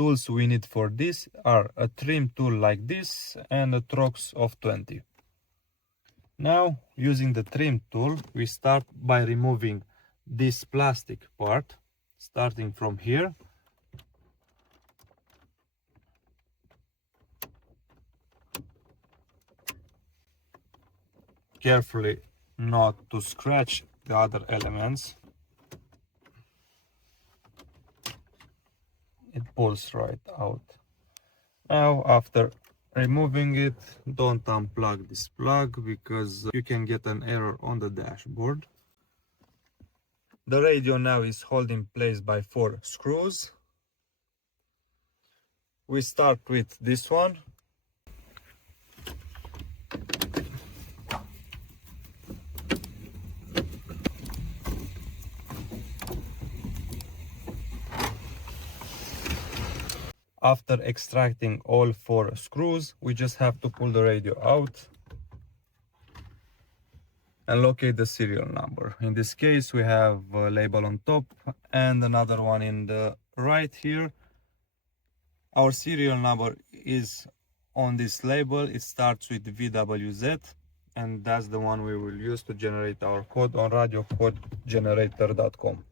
tools we need for this are a trim tool like this and a Torx of 20. Now, using the trim tool, we start by removing this plastic part, starting from here. Carefully not to scratch the other elements. It pulls right out. Now, after removing it, don't unplug this plug because you can get an error on the dashboard. The radio now is held in place by 4 screws. We start with this one. After extracting all 4 screws, we just have to pull the radio out and locate the serial number. In this case, we have a label on top and another one in the right here. Our serial number is on this label. It starts with VWZ, and that's the one we will use to generate our code on radiocodegenerator.com.